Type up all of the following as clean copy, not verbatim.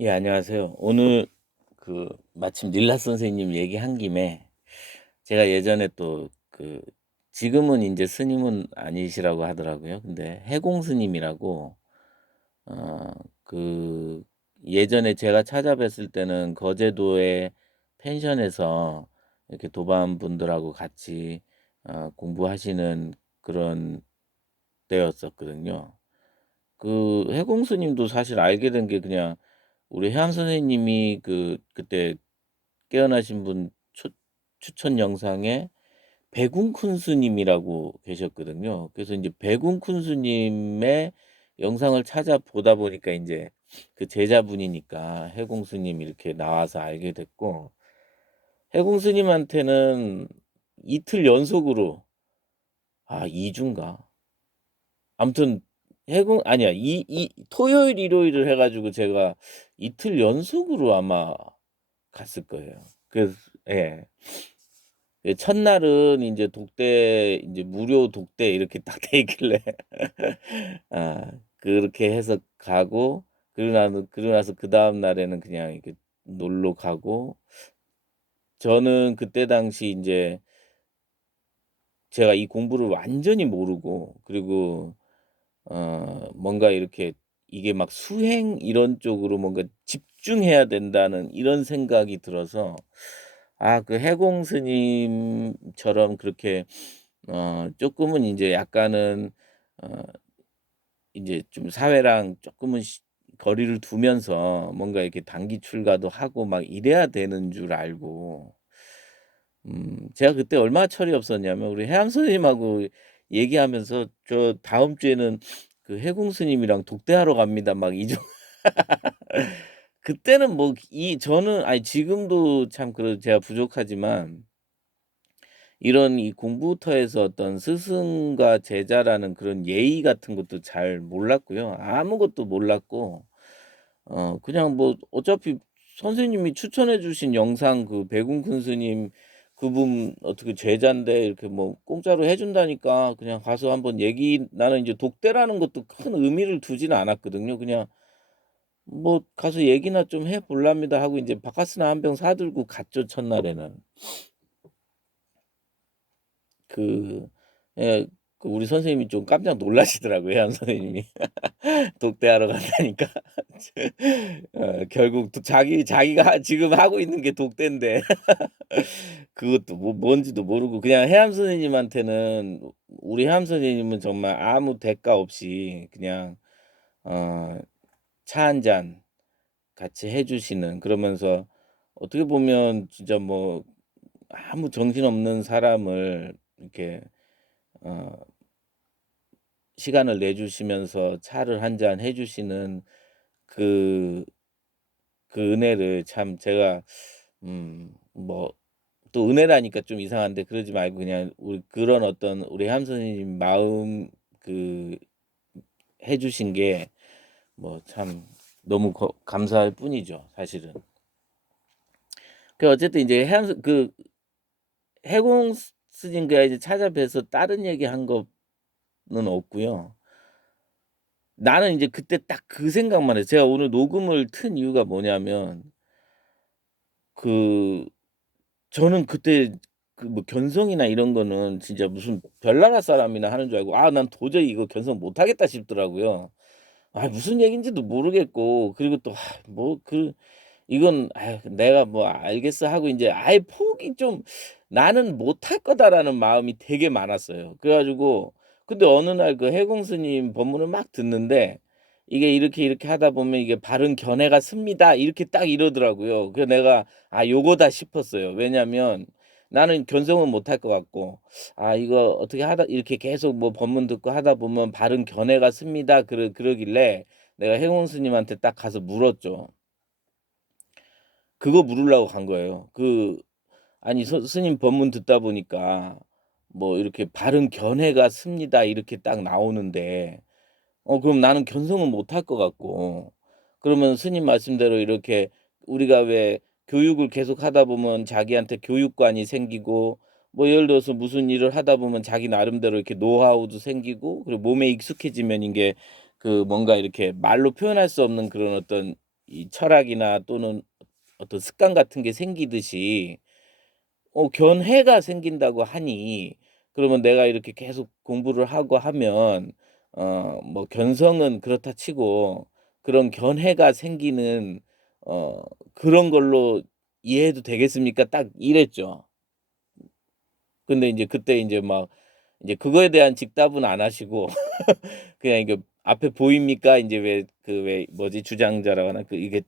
예, 안녕하세요. 오늘 마침 릴라 선생님 얘기한 김에 제가 예전에 또 지금은 이제 스님은 아니시라고 하더라고요. 근데 해공 스님이라고 어 예전에 제가 찾아뵀을 때는 거제도의 펜션에서 이렇게 도반 분들하고 같이 공부하시는 그런 때였었거든요. 해공 스님도 사실 알게 된 게 그냥 우리 해암 선생님이 그때 깨어나신 분 추천 영상에 백운쿤 스님이라고 계셨거든요. 그래서 인제 백운쿤 스님의 영상을 찾아보다 보니까 인제 그 제자분이니까 해공 스님 이렇게 나와서 알게 됐고, 해공 스님한테는 이틀 연속으로 2 주인가? 아무튼 해공 아니야. 이 토요일 일요일을 해 가지고 제가 이틀 연속으로 아마 갔을 거예요. 그래서 예. 첫날은 인제 독대 인제 무료 독대 이렇게 딱 돼 있길래 그렇게 해서 가고, 그러고 나서 그다음 날에는 그냥 이렇게 놀러 가고, 저는 그때 당시 인제 제가 이 공부를 완전히 모르고, 그리고 뭔가 이렇게 이게 막 수행 이런 쪽으로 뭔가 집중해야 된다는 이런 생각이 들어서, 해공 스님처럼 그렇게 쪼끔은 인제 약간은 어 인제 좀 사회랑 쪼끔은 거리를 두면서 뭔가 이렇게 단기 출가도 하고 막 이래야 되는 줄 알고, 제가 그때 얼마나 철이 없었냐면 우리 해암 선생님하고 얘기하면서 "저 다음 주에는 해공 스님이랑 독대하러 갑니다." 막 이 정 그때는 뭐 저는 지금도 참 제가 부족하지만 이런 이 공부터에서 어떤 스승과 제자라는 그런 예의 같은 것도 잘 몰랐고요. 아무것도 몰랐고 그냥 뭐 어차피 선생님이 추천해 주신 영상 백운큰 스님 그분 어떻게 제자인데 이렇게 뭐 공짜로 해 준다니까 그냥 가서 한번 나는 이제 독대라는 것도 큰 의미를 두지는 않았거든요. 그냥 뭐 '가서 얘기나 좀 해 볼랍니다.' 하고 인제 바카스나 한 병 사 들고 갔죠, 첫날에는. 그 예. 우리 선생님이 좀 깜짝 놀라시더라고요, 해안 선생님이. 독대하러 간다니까. 결국 또 자기가 지금 하고 있는 게 독대인데 그것도 뭔지도 모르고 그냥 해암 선생님한테는, 우리 해암 선생님은 정말 아무 대가 없이 그냥 어 차 한 잔 같이 해 주시는, 그러면서 어떻게 보면 진짜 뭐 아무 정신없는 사람을 이렇게 어 시간을 내 주시면서 차를 한 잔 해 주시는 그 은혜를 참 제가 뭐 또 은혜라니까 좀 이상한데 그러지 말고 그냥 그런 어떤 우리 함 선생님 마음 그 해 주신 게 뭐 참 너무 감사할 뿐이죠, 사실은. 어쨌든 이제 해공 스님과 이제 찾아뵈서 다른 얘기한 거는 없고요. 나는 이제 그때 딱 그 생각만 해요. 제가 오늘 녹음을 튼 이유가 뭐냐면 그 저는 그때 뭐 견성이나 이런 거는 진짜 무슨 별나라 사람이나 하는 줄 알고 난 도저히 이거 견성 못 하겠다 싶더라고요. 무슨 얘기인지도 모르겠고, 그리고 또 이건 내가 뭐 알겠어 하고 인제 아예 포기 좀 '나는 못할 거다.'라는 마음이 되게 많았어요. 그래 가지고 근데 어느 날 해공 스님 법문을 막 듣는데 이게 "이렇게, 이렇게 하다 보면 이게 바른 견해가 습니다." 이렇게 딱 이러더라고요. 그래서 내가 '아 요거다.' 싶었어요. 왜냐면 나는 견성은 못할 것 같고, 이거 어떻게 하다 이렇게 계속 뭐 법문 듣고 하다 보면 "바른 견해가 습니다." 그러길래 내가 해공 스님한테 딱 가서 물었죠. 그거 물으려고 간 거예요. 아니 스님 법문 듣다 보니까 뭐 이렇게 "바른 견해가 습니다." 이렇게 딱 나오는데 그럼 나는 견성은 못할 것 같고, 그러면 스님 말씀대로 이렇게 우리가 왜 교육을 계속하다 보면 자기한테 교육관이 생기고, 뭐 예를 들어서 무슨 일을 하다 보면 자기 나름대로 이렇게 노하우도 생기고, 그리고 몸에 익숙해지면 이게 뭔가 이렇게 말로 표현할 수 없는 그런 어떤 이 철학이나 또는 어떤 습관 같은 게 생기듯이 견해가 생긴다고 하니 그러면 내가 이렇게 계속 공부를 하고 하면 뭐 견성은 그렇다 치고 그런 견해가 생기는 어 그런 걸로 이해해도 되겠습니까? 딱 이랬죠. 근데 인제 그때 인제 막 인제 그거에 대한 즉답은 안 하시고 그냥 이게 앞에 보입니까? 인제 왜 뭐지 주장자라고 하나 이게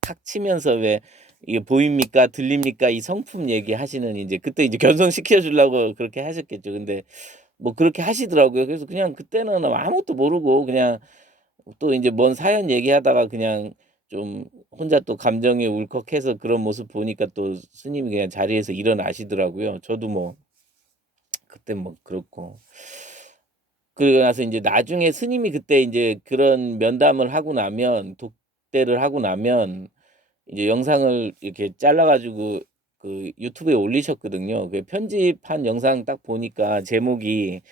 탁 치면서 왜 이게 보입니까? 들립니까? 이 성품 얘기하시는 인제 그때 이제 견성시켜 주려고 그렇게 하셨겠죠. 근데 뭐 그렇게 하시더라고요. 그래서 그냥 그때는 아무것도 모르고 그냥 또 인제 뭔 사연 얘기하다가 그냥 좀 혼자 또 감정이 울컥해서 그런 모습 보니까 또 스님이 그냥 자리에서 일어나시더라고요. 저도 뭐 그땐 뭐 그렇고. 그러고 나서 인제 나중에 스님이 그때 인제 그런 면담을 하고 나면 독대를 하고 나면 이제 영상을 이렇게 잘라 가지고 그 유튜브에 올리셨거든요. 그 편집한 영상 딱 보니까 제목이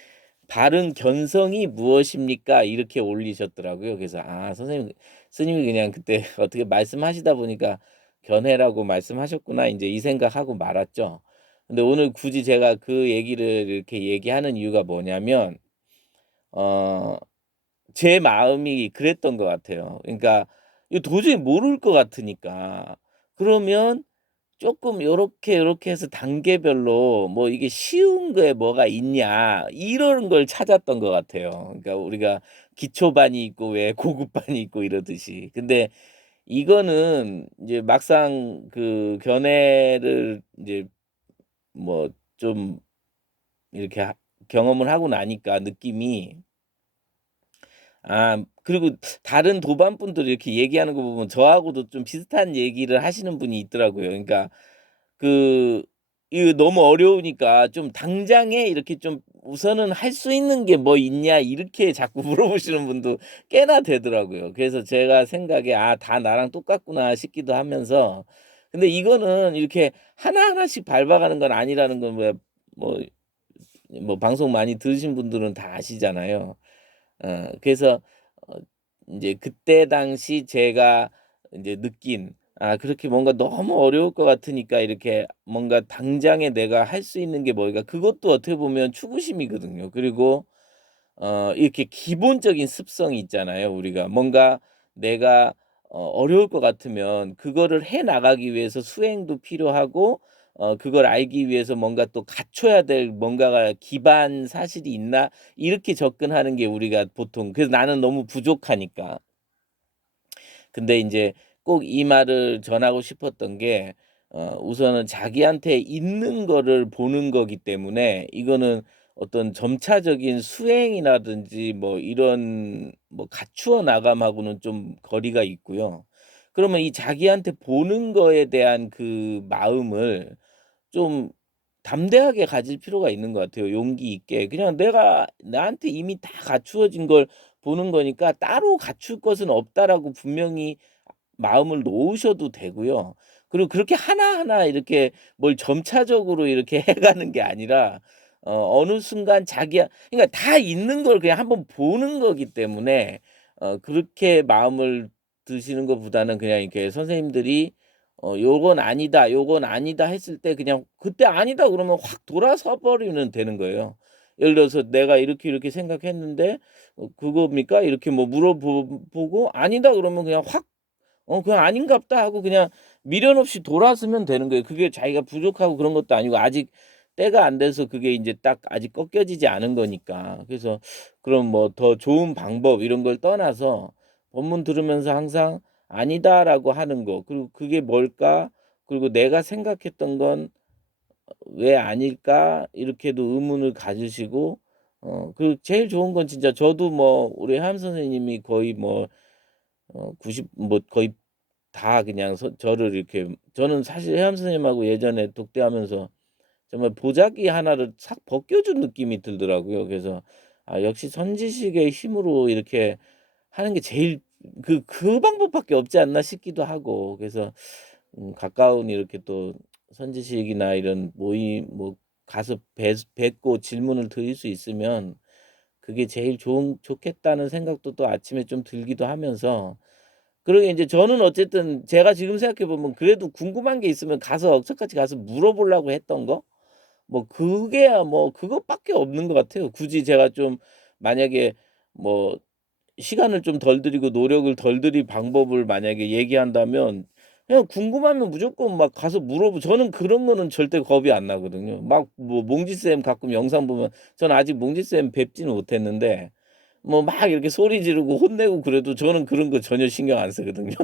"바른 견성이 무엇입니까?" 이렇게 올리셨더라고요. 그래서 '아 선생님 스님이 그냥 그때 어떻게 말씀하시다 보니까 견해라고 말씀하셨구나.' 인제 이 생각하고 말았죠. 근데 오늘 굳이 제가 그 얘기를 이렇게 얘기하는 이유가 뭐냐면 어 제 마음이 그랬던 것 같아요. 그러니까 이거 도저히 모를 것 같으니까. 그러면 쪼끔 요렇게 해서 단계별로 뭐 이게 쉬운 거에 뭐가 있냐 이런 걸 찾았던 것 같아요. 그러니까 우리가 기초반이 있고 왜 고급반이 있고 이러듯이. 근데 이거는 이제 막상 그 견해를 인제 뭐 좀 이렇게 경험을 하고 나니까 느낌이 그리고 다른 도반분들이 이렇게 얘기하는 거 보면 저하고도 좀 비슷한 얘기를 하시는 분이 있더라고요. 그러니까 그 이거 너무 어려우니까 좀 당장에 이렇게 좀 우선은 할 수 있는 게 뭐 있냐 이렇게 자꾸 물어보시는 분도 꽤나 되더라고요. 그래서 제가 생각에 '아 다 나랑 똑같구나.' 싶기도 하면서 근데 이거는 이렇게 하나하나씩 밟아가는 건 아니라는 건 뭐 뭐 방송 많이 들으신 분들은 다 아시잖아요. 그래서 어 인제 그때 당시 제가 인제 느낀 그렇게 뭔가 너무 어려울 것 같으니까 이렇게 뭔가 당장에 내가 할 수 있는 게 뭘까 그것도 어떻게 보면 추구심이거든요. 그리고 이렇게 기본적인 습성이 있잖아요. 우리가 뭔가 내가 어려울 것 같으면 그거를 해 나가기 위해서 수행도 필요하고 그걸 알기 위해서 뭔가 또 갖춰야 될 뭔가가 기반 사실이 있나 이렇게 접근하는 게 우리가 보통 그래서 나는 너무 부족하니까. 근데 인제 꼭 이 말을 전하고 싶었던 게 우선은 자기한테 있는 거를 보는 거기 때문에 이거는 어떤 점차적인 수행이라든지 뭐 이런 뭐 갖추어 나감하고는 좀 거리가 있고요. 그러면 이 자기한테 보는 거에 대한 그 마음을 좀 담대하게 가질 필요가 있는 것 같아요, 용기 있게. 그냥 내가 나한테 이미 다 갖추어진 걸 보는 거니까 '따로 갖출 것은 없다.'라고 분명히 마음을 놓으셔도 되고요. 그리고 그렇게 하나하나 이렇게 뭘 점차적으로 이렇게 해 가는 게 아니라 어느 순간 자기야 그러니까 다 있는 걸 그냥 한번 보는 거기 때문에 그렇게 마음을 드시는 것보다는 그냥 이렇게 선생님들이 "요건 아니다. 요건 아니다." 했을 때 그냥 그때 "아니다." 그러면 확 돌아서 버리면 되는 거예요. 예를 들어서 "내가 이렇게 생각했는데 그겁니까?" 이렇게 뭐 보고 "아니다." 그러면 그냥 확 그냥 아닌갑다 하고 그냥 미련 없이 돌아서면 되는 거예요. 그게 자기가 부족하고 그런 것도 아니고 아직 때가 안 돼서 그게 인제 딱 아직 꺾여지지 않은 거니까. 그래서 그럼 뭐 더 좋은 방법 이런 걸 떠나서 법문 들으면서 항상 "아니다."라고 하는 거 그리고 '그게 뭘까? 그리고 내가 생각했던 건 왜 아닐까?' 이렇게도 의문을 가지시고 그리고 제일 좋은 건 진짜 저도 뭐 우리 하임 선생님이 거의 뭐 90 뭐 거의 다 그냥 저를 이렇게 저는 사실 해암 선생님하고 예전에 독대하면서 정말 보자기 하나를 싹 벗겨 준 느낌이 들더라고요. 그래서 '아 역시 선지식의 힘으로 이렇게 하는 게 제일 그 방법밖에 없지 않나?' 싶기도 하고 그래서 가까운 이렇게 또 선지식이나 이런 모임 뭐 가서 뵙고 질문을 드릴 수 있으면 그게 제일 좋겠다는 생각도 또 아침에 좀 들기도 하면서 그러게 인제 저는 어쨌든 제가 지금 생각해 보면 그래도 궁금한 게 있으면 가서 억척같이 가서 물어보려고 했던 거? 뭐 그게야 뭐 그것밖에 없는 것 같아요. 굳이 제가 좀 만약에 뭐 시간을 좀 덜 들이고 노력을 덜 들일 방법을 만약에 얘기한다면 그냥 궁금하면 무조건 막 가서 저는 그런 거는 절대 겁이 안 나거든요. 막 뭐 몽지쌤 가끔 영상 보면 저는 아직 몽지쌤 뵙지는 못했는데 뭐 막 이렇게 소리 지르고 혼내고 그래도 저는 그런 거 전혀 신경 안 쓰거든요.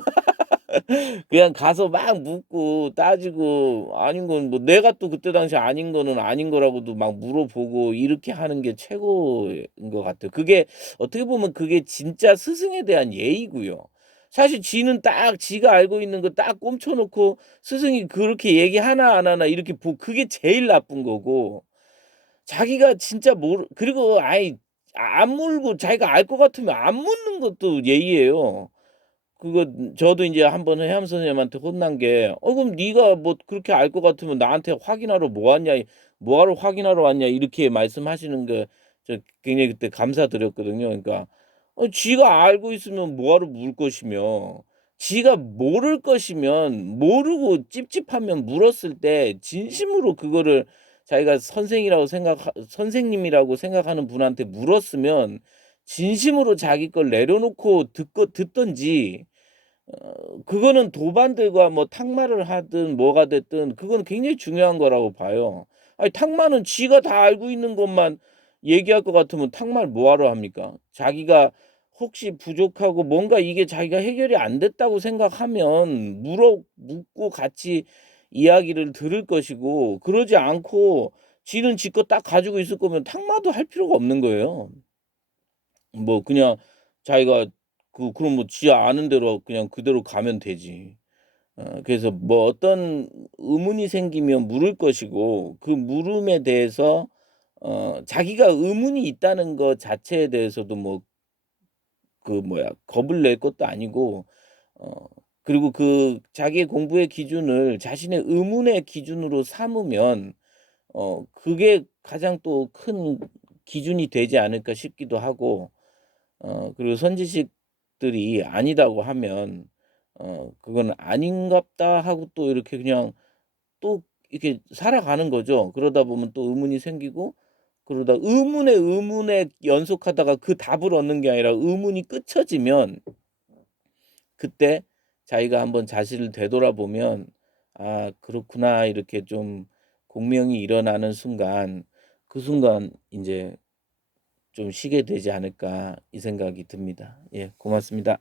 그냥 가서 막 묻고 따지고 아닌 건 뭐 내가 또 그때 당시에 아닌 거는 아닌 거라고도 막 물어보고 이렇게 하는 게 최고인 것 같아요. 그게 어떻게 보면 그게 진짜 스승에 대한 예의고요. 사실 지는 딱 지가 알고 있는 거 딱 꼼쳐 놓고 스승이 그렇게 얘기하나 안 하나 이렇게 그게 제일 나쁜 거고 자기가 진짜 그리고 안 물고 자기가 알 것 같으면 안 묻는 것도 예의예요. 그거 저도 인제 한번 해암 선생님한테 혼난 게 그럼 네가 뭐 그렇게 알 것 같으면 나한테 확인하러 뭐 왔냐. 뭐하러 확인하러 왔냐." 이렇게 말씀하시는 게 저 굉장히 그때 감사드렸거든요. 그러니까 지가 알고 있으면 뭐하러 물 것이며 지가 모를 것이면 모르고 찝찝하면 물었을 때 진심으로 그거를 자기가 선생님이라고 생각하는 분한테 물었으면 진심으로 자기 걸 내려놓고 듣든지 그거는 도반들과 뭐 탁마를 하든 뭐가 됐든 그거는 굉장히 중요한 거라고 봐요. 아니 탁마는 지가 다 알고 있는 것만 얘기할 것 같으면 탁마를 뭐하러 합니까? 자기가 혹시 부족하고 뭔가 이게 자기가 해결이 안 됐다고 생각하면 묻고 같이 이야기를 들을 것이고 그러지 않고 지는 지 거 딱 가지고 있을 거면 탁마도 할 필요가 없는 거예요. 뭐 그냥 자기가 그럼 뭐 지 아는 대로 그냥 그대로 가면 되지. 그래서 뭐 어떤 의문이 생기면 물을 것이고 그 물음에 대해서 자기가 의문이 있다는 것 자체에 대해서도 뭐 겁을 낼 것도 아니고 어 그리고 그 자기의 공부의 기준을 자신의 의문의 기준으로 삼으면 그게 가장 또 큰 기준이 되지 않을까 싶기도 하고 그리고 선지식들이 아니다고 하면 그건 '아닌갑다.' 하고 또 이렇게 그냥 또 이렇게 살아가는 거죠. 그러다 보면 또 의문이 생기고 그러다 의문에 연속하다가 그 답을 얻는 게 아니라 의문이 끝쳐지면 그때 자기가 한번 자신을 되돌아보면 '아 그렇구나.' 이렇게 좀 공명이 일어나는 순간 그 순간 인제 좀 쉬게 되지 않을까 이 생각이 듭니다. 예 고맙습니다.